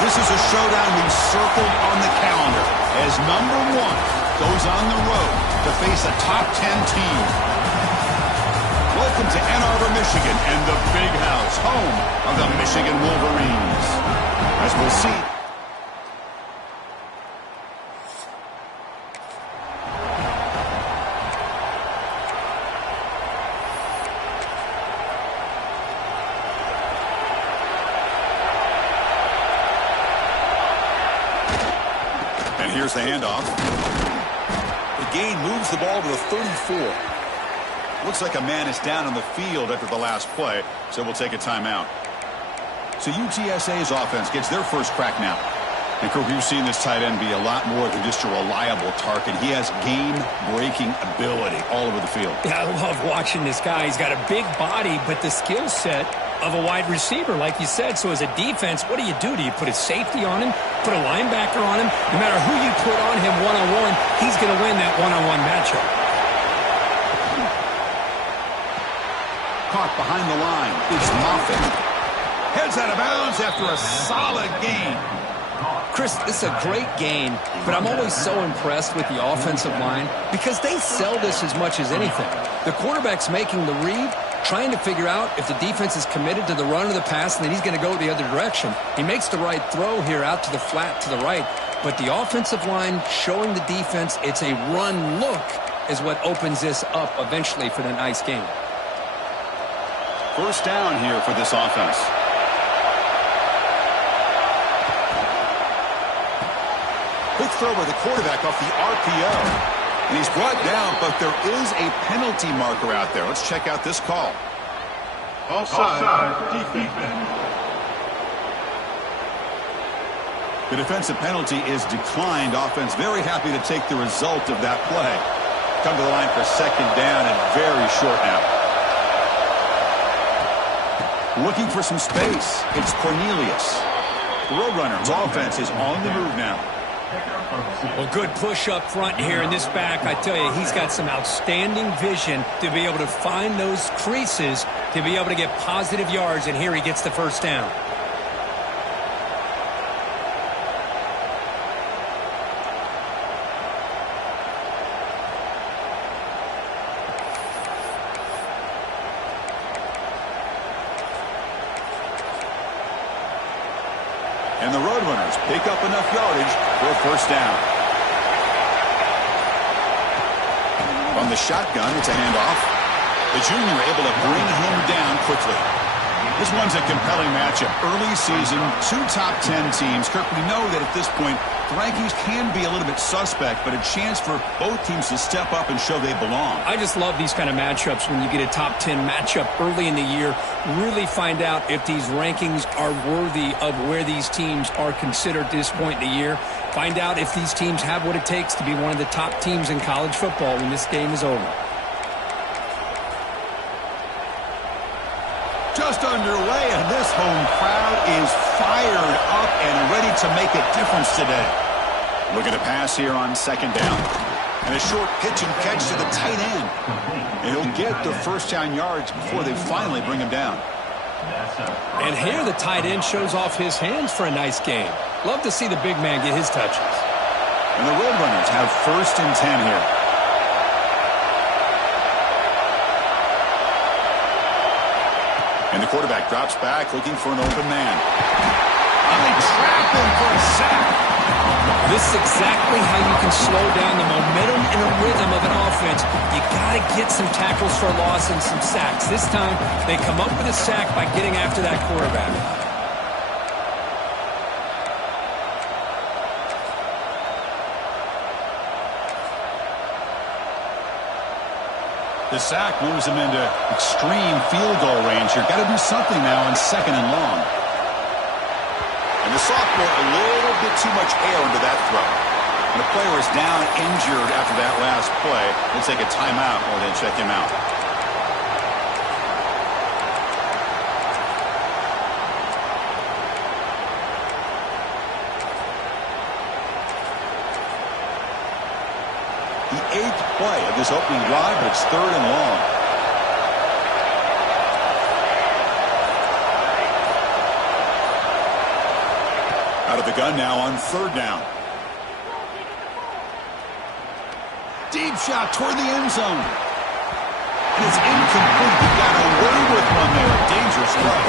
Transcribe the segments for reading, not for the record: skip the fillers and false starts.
This is a showdown we've circled on the calendar as number 1 goes on the road to face a top 10 team. Welcome to Ann Arbor, Michigan, and the Big House, home of the Michigan Wolverines. As we'll see. And here's the handoff. The gain moves the ball to the 34. Looks like a man is down on the field after the last play, so we'll take a timeout. So UTSA's offense gets their first crack now. And, Kirk, you've seen this tight end be a lot more than just a reliable target. He has game-breaking ability all over the field. Yeah, I love watching this guy. He's got a big body, but the skill set of a wide receiver, like you said. So as a defense, what do? You put a safety on him, put a linebacker on him. No matter who you put on him one-on-one, he's going to win that one-on-one matchup. Caught behind the line is Moffitt. Heads out of bounds after a solid gain. Chris, this is a great game, but I'm always so impressed with the offensive line because they sell this as much as anything. The quarterback's making the read, trying to figure out if the defense is committed to the run or the pass, and then he's going to go the other direction. He makes the right throw here out to the flat to the right, but the offensive line showing the defense it's a run look is what opens this up eventually for the nice game. First down here for this offense. Quick throw by the quarterback off the RPO. And he's brought down, but there is a penalty marker out there. Let's check out this call. Offside, defense. The defensive penalty is declined. Offense very happy to take the result of that play. Come to the line for second down and very short now. Looking for some space. It's Cornelius. The Roadrunners offense is on the move now. Well, good push up front here in this back. I tell you, he's got some outstanding vision to be able to find those creases, to be able to get positive yards, and here he gets the first down. And the Roadrunners pick up enough yardage for a first down. On the shotgun, it's a handoff. The junior able to bring him down quickly. This one's a compelling matchup. Early season, 2 top 10 teams. Kirk, we know that at this point, the rankings can be a little bit suspect, but a chance for both teams to step up and show they belong. I just love these kind of matchups when you get a top 10 matchup early in the year. Really find out if these rankings are worthy of where these teams are considered at this point in the year. Find out if these teams have what it takes to be one of the top teams in college football when this game is over. Just underway, and this home crowd is fired up and ready to make a difference today. Look at a pass here on second down. And a short pitch and catch to the tight end. And he'll get the first down yards before they finally bring him down. And here the tight end shows off his hands for a nice game. Love to see the big man get his touches. And the Roadrunners have first and 10 here. And the quarterback drops back looking for an open man. And they trap him for a sack. This is exactly how you can slow down the momentum and the rhythm of an offense. You got to get some tackles for loss and some sacks. This time, they come up with a sack by getting after that quarterback. The sack moves him into extreme field goal range here. Got to do something now on second and long. And the sophomore, a little bit too much air into that throw. And the player is down injured after that last play. They'll take a timeout or they check him out. The 8th play of this opening drive, but it's third and long. Out Out of the gun now on third down. Deep shot toward the end zone. And it's incomplete. He got away with one there. Dangerous play.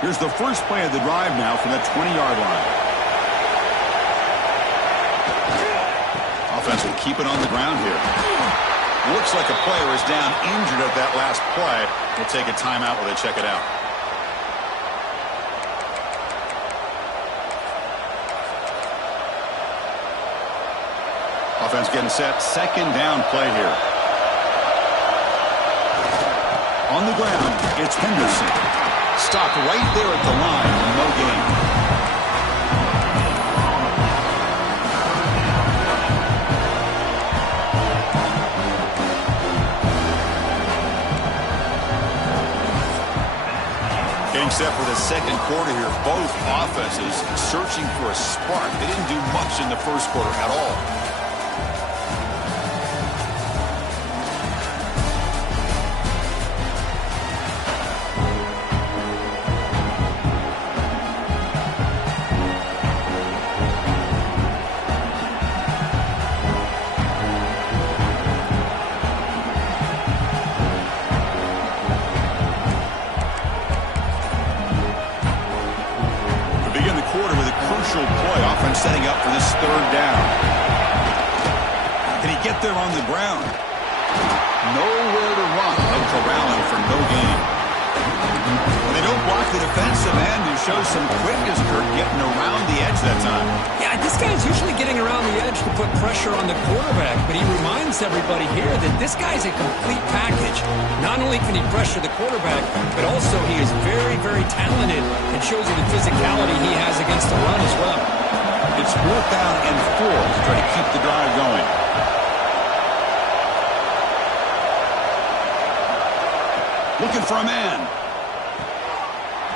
Here's the first play of the drive now from the 20-yard line. Offense will keep it on the ground here. Looks like a player is down injured at that last play. We'll take a timeout while they check it out. Offense getting set. Second down play here. On the ground, it's Henderson. Stopped right there at the line, no gain. Getting set for the second quarter here. Both offenses searching for a spark. They didn't do much in the first quarter at all. Setting up for this third down. Can he get there on the ground? Nowhere to run. No corralling for no gain. When they don't block the defensive end, who shows some quickness, Kirk, getting around the edge that time. Yeah, this guy's usually getting around the edge to put pressure on the quarterback, but he reminds everybody here that this guy's a complete package. Not only can he pressure the quarterback, but also he is very, very talented and shows you the physicality he has against the run as well. It's 4th down and 4 to try to keep the drive going. Looking for a man.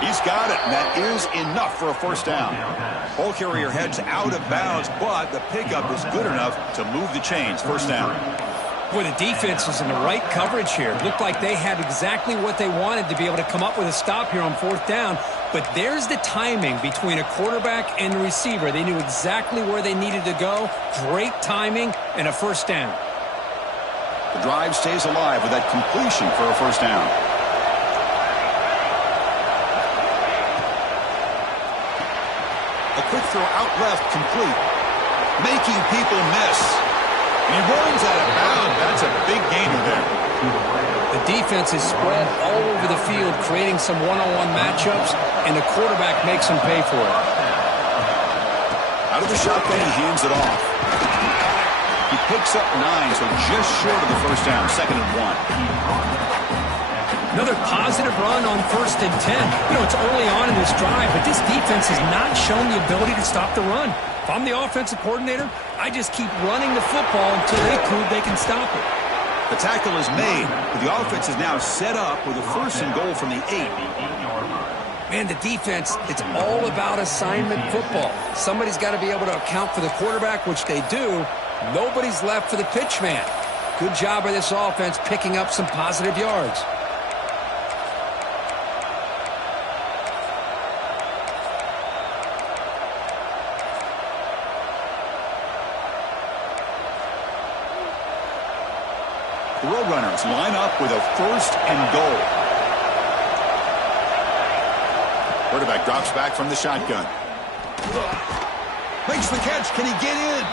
He's got it. That is enough for a first down. Ball carrier heads out of bounds, but the pickup is good enough to move the chains. First down. Boy, the defense was in the right coverage here. Looked like they had exactly what they wanted to be able to come up with a stop here on 4th down. But there's the timing between a quarterback and the receiver. They knew exactly where they needed to go. Great timing and a first down. The drive stays alive with that completion for a first down. A quick throw out left, complete. Making people miss. And he runs out of bounds. That's a big gainer there. The defense is spread all over the field, creating some one-on-one matchups, and the quarterback makes them pay for it. Out of the shotgun, he hands it off. He picks up 9, so just short of the first down, 2nd and 1. Another positive run on 1st and 10. You know, it's early on in this drive, but this defense has not shown the ability to stop the run. If I'm the offensive coordinator, I just keep running the football until they prove they can stop it. The tackle is made, but the offense is now set up with a 1st and goal from the 8. Man, the defense, it's all about assignment football. Somebody's got to be able to account for the quarterback, which they do. Nobody's left for the pitch man. Good job by this offense picking up some positive yards. The Roadrunners line up with a 1st and goal. Quarterback drops back from the shotgun. Makes the catch. Can he get in?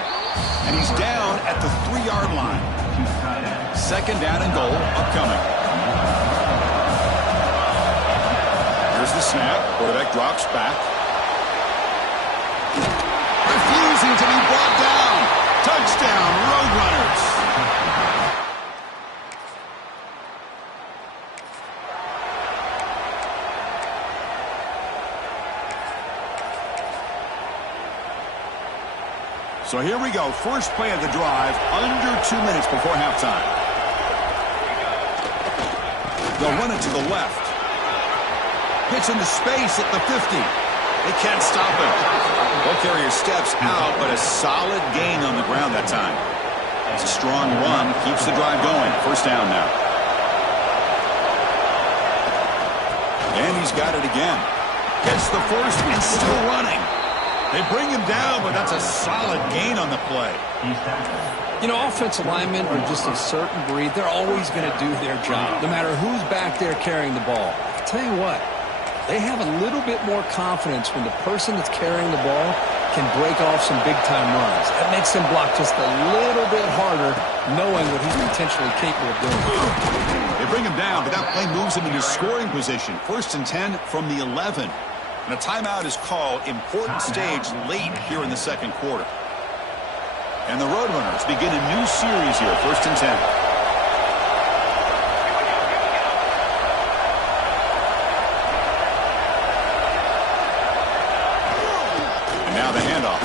And he's down at the 3-yard line. 2nd down and goal upcoming. Here's the snap. Quarterback drops back. Refusing to be brought down. Touchdown, Roadrunners. So here we go. First play of the drive, under 2 minutes before halftime. They'll run it to the left. Pitch into space at the 50. They can't stop him. Ball carrier steps out, but a solid gain on the ground that time. It's a strong run. Keeps the drive going. First down now. And he's got it again. Gets the first and still running. They bring him down, but that's a solid gain on the play. You know, offensive linemen are just a certain breed. They're always going to do their job, no matter who's back there carrying the ball. I'll tell you what, they have a little bit more confidence when the person that's carrying the ball can break off some big-time runs. That makes him block just a little bit harder, knowing what he's potentially capable of doing. They bring him down, but that play moves him into scoring position. 1st and 10 from the 11. And a timeout is called. Important stage late here in the second quarter. And the Roadrunners begin a new series here. 1st and 10. And now the handoff.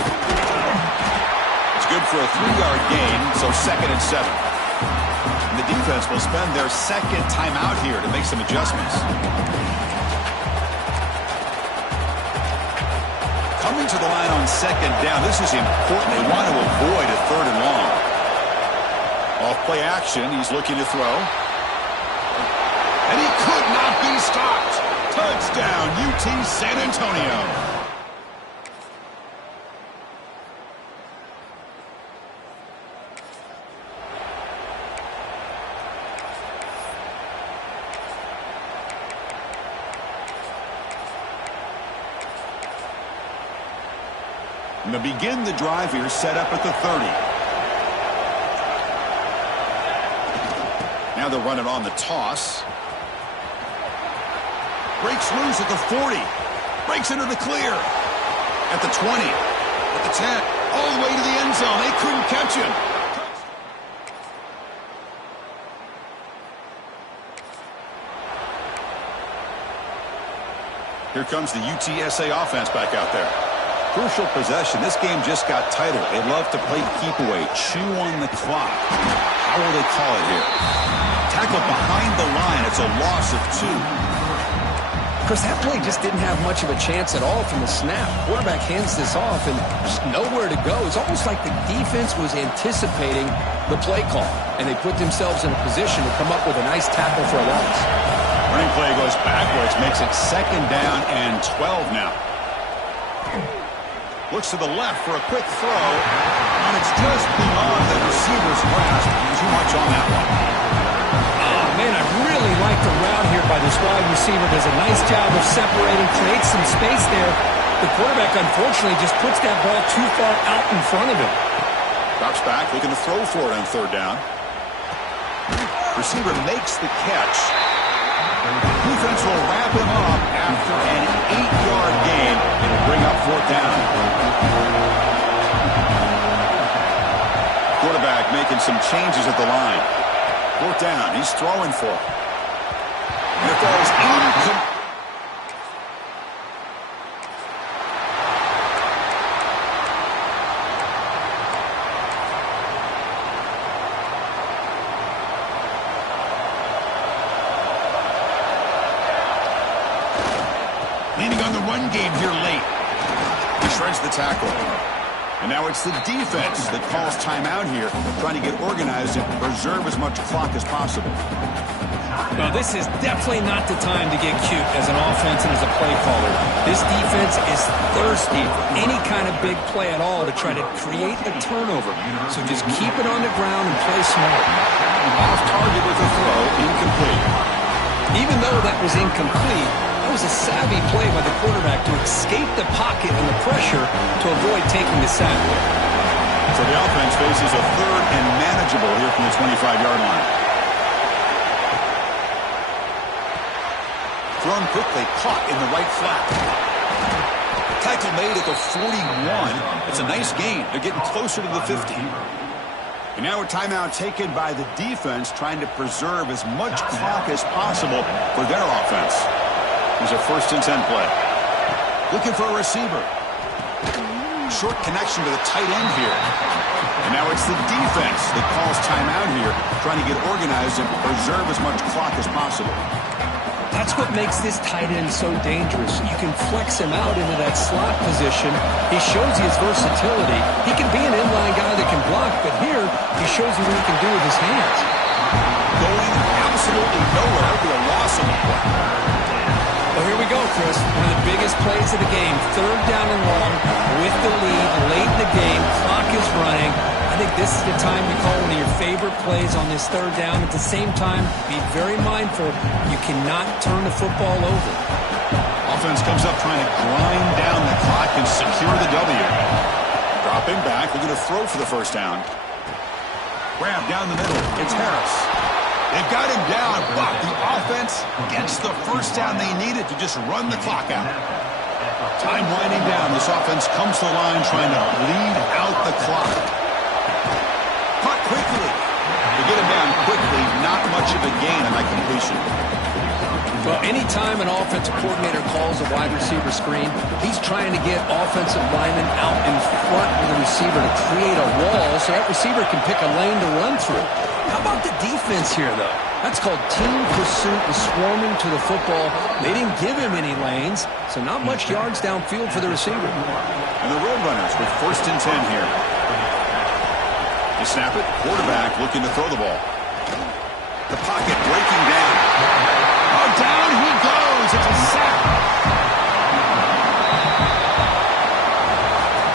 It's good for a 3-yard gain, so 2nd and 7. And the defense will spend their second timeout here to make some adjustments. Coming to the line on 2nd down. This is important. They want to avoid a 3rd and long. Off play action. He's looking to throw. And he could not be stopped. Touchdown, UT San Antonio. And to begin the drive here, set up at the 30. Now they'll run it on the toss. Breaks loose at the 40. Breaks into the clear. At the 20. At the 10. All the way to the end zone. They couldn't catch him. Here comes the UTSA offense back out there. Crucial possession. This game just got tighter. They love to play keep away, chew on the clock. How will they call it here? Tackle behind the line. It's a loss of 2. Chris, that play just didn't have much of a chance at all from the snap. Quarterback hands this off and just nowhere to go. It's almost like the defense was anticipating the play call, and they put themselves in a position to come up with a nice tackle for a loss. Running play goes backwards, makes it 2nd down and 12 now. Looks to the left for a quick throw, and it's just beyond the receiver's grasp. Too much on that one. Oh, man, I really like the route here by this wide receiver. Does a nice job of separating, creates some space there. The quarterback, unfortunately, just puts that ball too far out in front of him. Drops back, looking to throw for it on 3rd down. Receiver makes the catch. Defense will wrap him up after an 8-yard gain and bring up 4th down. Quarterback making some changes at the line. 4th down. He's throwing for it. And it falls incomplete. Leaning on the run game here late. He shreds the tackle. And now it's the defense that calls timeout here, trying to get organized and preserve as much clock as possible. Well, this is definitely not the time to get cute as an offense and as a play caller. This defense is thirsty for any kind of big play at all to try to create a turnover. So just keep it on the ground and play smart. Off target with a throw, incomplete. Even though that was incomplete, that was a savvy play by the quarterback to escape the pocket and the pressure to avoid taking the sack. So the offense faces a 3rd and manageable here from the 25-yard line. Thrown quickly, caught in the right flat. Tackle made at the 41. It's a nice gain. They're getting closer to the 50. And now a timeout taken by the defense, trying to preserve as much clock as possible for their offense. Here's a 1st and 10 play. Looking for a receiver. Short connection to the tight end here. And now it's the defense that calls timeout here, trying to get organized and preserve as much clock as possible. That's what makes this tight end so dangerous. You can flex him out into that slot position. He shows you his versatility. He can be an inline guy that can block, but here he shows you what he can do with his hands. Going absolutely nowhere with a loss on the play. Well, here we go, Chris. One of the biggest plays of the game. 3rd down and long with the lead late in the game. Clock is running. I think this is the time you call one of your favorite plays on this 3rd down. At the same time, be very mindful. You cannot turn the football over. Offense comes up trying to grind down the clock and secure the W. Dropping back. We're going to throw for the 1st down. Grab down the middle. It's Harris. They've got him down, but the offense gets the 1st down they needed to just run the clock out. Time winding down. This offense comes to the line trying to bleed out the clock. Caught quickly. They get him down quickly. Not much of a gain on that completion. Well, anytime an offensive coordinator calls a wide receiver screen, he's trying to get offensive linemen out in front of the receiver to create a wall so that receiver can pick a lane to run through. How about the defense here, though? That's called team pursuit and swarming to the football. They didn't give him any lanes, so not much yards downfield for the receiver. And the Roadrunners with 1st and 10 here. They snap it. Quarterback looking to throw the ball. The pocket breaking down.